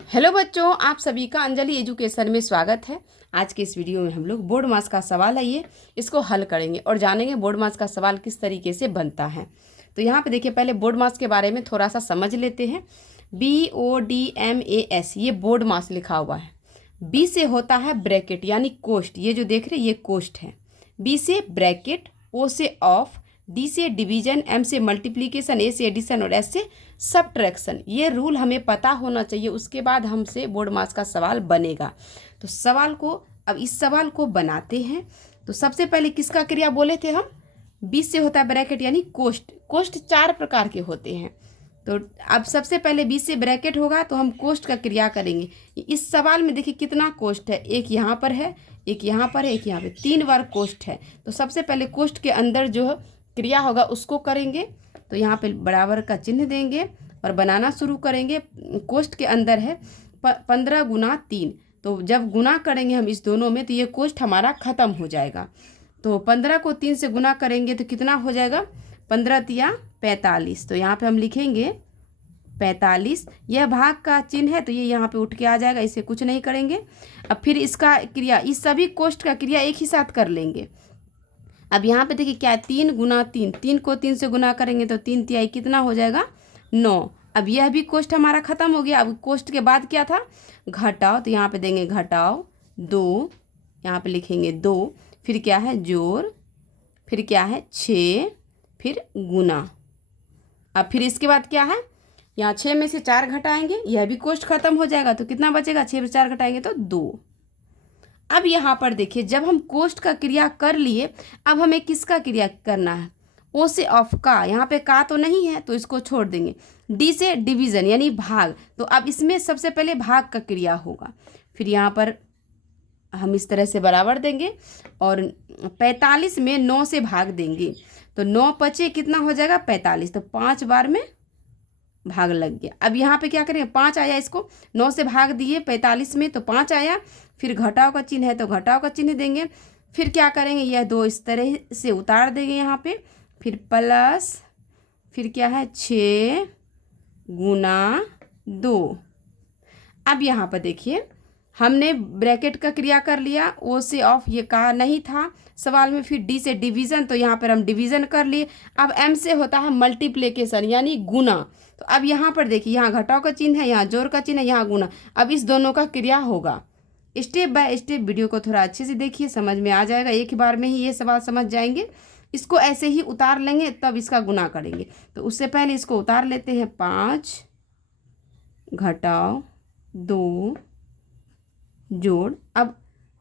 Hello बच्चों, आप सभी का अंजलि एजुकेशन में स्वागत है। आज के इस वीडियो में हम लोग बोर्ड मास का सवाल है, ये इसको हल करेंगे और जानेंगे बोर्ड मास का सवाल किस तरीके से बनता है। तो यहाँ पे देखिए, पहले बोर्ड मास के बारे में थोड़ा सा समझ लेते हैं। BODMAS, ये बोर्ड मास लिखा हुआ है। बी से होता है ब्रैकेट यानी कोष्ठ, ये जो देख रहे हैं ये कोष्ठ है। बी से ब्रैकेट, ओ से ऑफ, डी से डिवीजन, एम से मल्टीप्लिकेशन, ए से एडिशन और एस से सब्ट्रैक्शन। ये रूल हमें पता होना चाहिए, उसके बाद हमसे बोर्ड मास का सवाल बनेगा। तो सवाल को, अब इस सवाल को बनाते हैं। तो सबसे पहले किसका क्रिया बोले थे हम? 20 से होता है ब्रैकेट यानी कोष्ठ। कोष्ठ 4 प्रकार के होते हैं। तो अब सबसे पहले 20 से ब्रैकेट होगा तो हम कोष्ठ का क्रिया करेंगे। इस सवाल में देखिए कितना कोष्ठ है, एक यहाँ पर है, एक यहाँ पर है, एक यहाँ पे, 3 बार कोष्ठ है। तो सबसे पहले कोष्ठ के अंदर जो क्रिया होगा उसको करेंगे। तो यहाँ पे बराबर का चिन्ह देंगे और बनाना शुरू करेंगे। कोष्ठ के अंदर है 15 गुना 3, तो जब गुना करेंगे हम इस दोनों में तो ये कोष्ठ हमारा खत्म हो जाएगा। तो 15 को 3 से गुना करेंगे तो कितना हो जाएगा? 15 तिया 45। तो यहाँ पे हम लिखेंगे 45। यह भाग का चिन्ह है तो ये यहाँ पे उठ के आ जाएगा, इसे कुछ नहीं करेंगे। अब फिर इसका क्रिया, इस सभी कोष्ठ का क्रिया एक ही साथ कर लेंगे। अब यहाँ पे देखिए क्या है, 3 गुना 3, 3 को 3 से गुना करेंगे तो 3 तिहाई कितना हो जाएगा? 9। अब यह भी कोष्ठ हमारा खत्म हो गया। अब कोष्ठ के बाद क्या था? घटाओ, तो यहाँ पे देंगे घटाओ 2, यहाँ पे लिखेंगे 2, फिर क्या है? जोड़, फिर क्या है? 6, फिर गुना। अब फिर इसके बाद क्या है? यहाँ 6 में से 4 घटाएंगे, यह भी कोष्ठ खत्म हो जाएगा। तो कितना बचेगा? 6 में 4 घटाएंगे तो 2। अब यहाँ पर देखिए, जब हम कोष्ठ का क्रिया कर लिए, अब हमें किसका क्रिया करना है? ओ से ऑफ का, यहाँ पे का तो नहीं है तो इसको छोड़ देंगे। डी से डिवीजन यानी भाग, तो अब इसमें सबसे पहले भाग का क्रिया होगा। फिर यहाँ पर हम इस तरह से बराबर देंगे और 45 में 9 से भाग देंगे। तो 9 पचे कितना हो जाएगा? 45। तो 5 बार में भाग लग गया। अब यहाँ पे क्या करेंगे? 5 आया, इसको 9 से भाग दिए 45 में तो 5 आया। फिर घटाव का चिन्ह है तो घटाव का चिन्ह देंगे। फिर क्या करेंगे? यह 2 इस तरह से उतार देंगे यहाँ पे। फिर प्लस, फिर क्या है? 6 गुना 2। अब यहाँ पर देखिए, हमने ब्रैकेट का क्रिया कर लिया, ओ से ऑफ ये का नहीं था सवाल में। फिर डी से डिवीज़न, तो यहाँ पर हम डिवीज़न कर लिए। अब एम से होता है मल्टीप्लिकेशन यानी गुना। तो अब यहाँ पर देखिए, यहाँ घटाव का चिन्ह है, यहाँ जोड़ का चिन्ह है, यहाँ गुना। अब इस दोनों का क्रिया होगा। स्टेप बाय स्टेप वीडियो को थोड़ा अच्छे से देखिए, समझ में आ जाएगा। एक ही बार में ही ये सवाल समझ जाएंगे। इसको ऐसे ही उतार लेंगे तब इसका गुना करेंगे। तो उससे पहले इसको उतार लेते हैं। 5 घटाव 2 जोड़, अब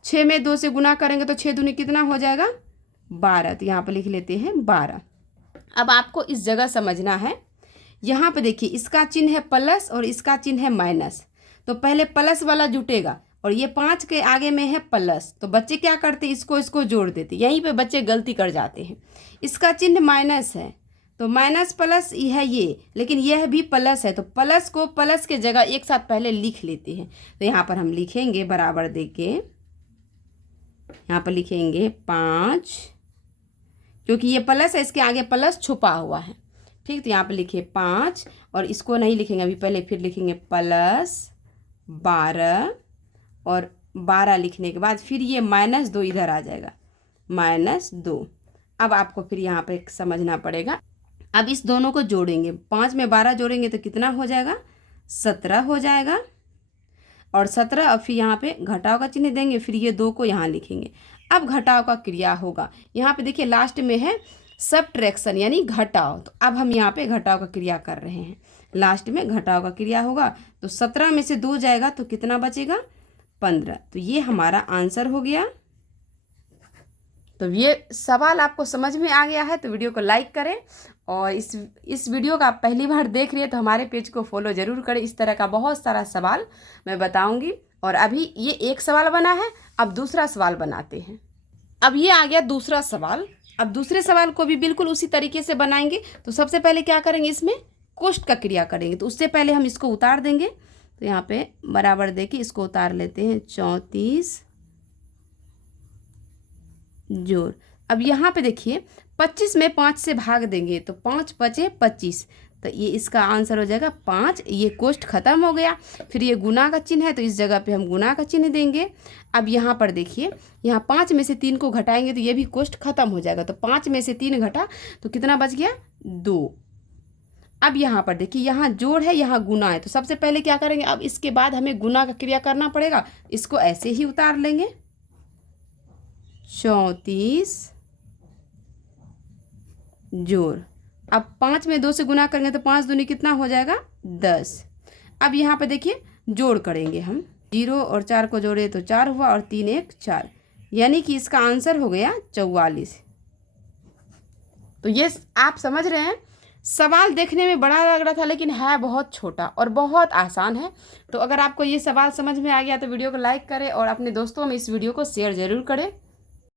6 में 2 से गुना करेंगे तो 6 दूनी कितना हो जाएगा? 12। तो यहाँ पर लिख लेते हैं 12। अब आपको इस जगह समझना है, यहाँ पे देखिए इसका चिन्ह है प्लस और इसका चिन्ह है माइनस। तो पहले प्लस वाला जुटेगा और ये 5 के आगे में है प्लस, तो बच्चे क्या करते? इसको जोड़ देते। यहीं पे बच्चे गलती कर जाते हैं। इसका चिन्ह माइनस है तो माइनस प्लस है ये, लेकिन यह भी प्लस है तो प्लस को प्लस के जगह एक साथ पहले लिख लेते हैं। तो यहाँ पर हम लिखेंगे बराबर दे के, यहाँ पर लिखेंगे 5, क्योंकि ये प्लस है इसके आगे प्लस छुपा हुआ है। ठीक, तो यहाँ पर लिखे 5 और इसको नहीं लिखेंगे अभी, पहले फिर लिखेंगे प्लस 12 और 12 लिखने के बाद फिर ये -2 इधर आ जाएगा, -2। अब आपको फिर यहाँ पे समझना पड़ेगा। अब इस दोनों को जोड़ेंगे, 5 में 12 जोड़ेंगे तो कितना हो जाएगा? 17 हो जाएगा। और 17, अब फिर यहाँ पे घटाव का चिन्ह देंगे, फिर ये 2 को यहाँ लिखेंगे। अब घटाव का क्रिया होगा, यहाँ पे देखिए लास्ट में है सब्ट्रैक्शन यानी घटाव। तो अब हम यहाँ पे घटाव का क्रिया कर रहे हैं, लास्ट में घटाव का क्रिया होगा। तो 17 में से 2 जाएगा तो कितना बचेगा? 15। तो ये हमारा आंसर हो गया। तो ये सवाल आपको समझ में आ गया है तो वीडियो को लाइक करें, और इस वीडियो का आप पहली बार देख रही है तो हमारे पेज को फॉलो ज़रूर करें। इस तरह का बहुत सारा सवाल मैं बताऊंगी। और अभी ये एक सवाल बना है, अब दूसरा सवाल बनाते हैं। अब ये आ गया दूसरा सवाल। अब दूसरे सवाल को भी बिल्कुल उसी तरीके से बनाएंगे। तो सबसे पहले क्या करेंगे? इसमें कोष्ठ का क्रिया करेंगे। तो उससे पहले हम इसको उतार देंगे। तो यहाँ पे बराबर दे के इसको उतार लेते हैं, 34 जोड़। अब यहाँ पे देखिए 25 में 5 से भाग देंगे तो 5 पचे 25। तो ये इसका आंसर हो जाएगा 5। ये कोष्ठ खत्म हो गया। फिर ये गुना का चिन्ह है तो इस जगह पे हम गुना का चिन्ह देंगे। अब यहाँ पर देखिए, यहाँ 5 में से 3 को घटाएंगे तो ये भी कोष्ठ खत्म हो जाएगा। तो 5 में से 3 घटा तो कितना बच गया? 2। अब यहाँ पर देखिए, यहाँ जोड़ है, यहाँ गुना है। तो सबसे पहले क्या करेंगे, अब इसके बाद हमें गुना का क्रिया करना पड़ेगा। इसको ऐसे ही उतार लेंगे। 34 जोड़, अब 5 में 2 से गुना करेंगे तो 5 दूनी कितना हो जाएगा? 10। अब यहाँ पे देखिए जोड़ करेंगे हम। 0 और 4 को जोड़े तो 4 हुआ और 3 1 4, यानी कि इसका आंसर हो गया 44। तो ये आप समझ रहे हैं, सवाल देखने में बड़ा लग रहा था लेकिन है बहुत छोटा और बहुत आसान है। तो अगर आपको ये सवाल समझ में आ गया तो वीडियो को लाइक करें और अपने दोस्तों में इस वीडियो को शेयर ज़रूर करें।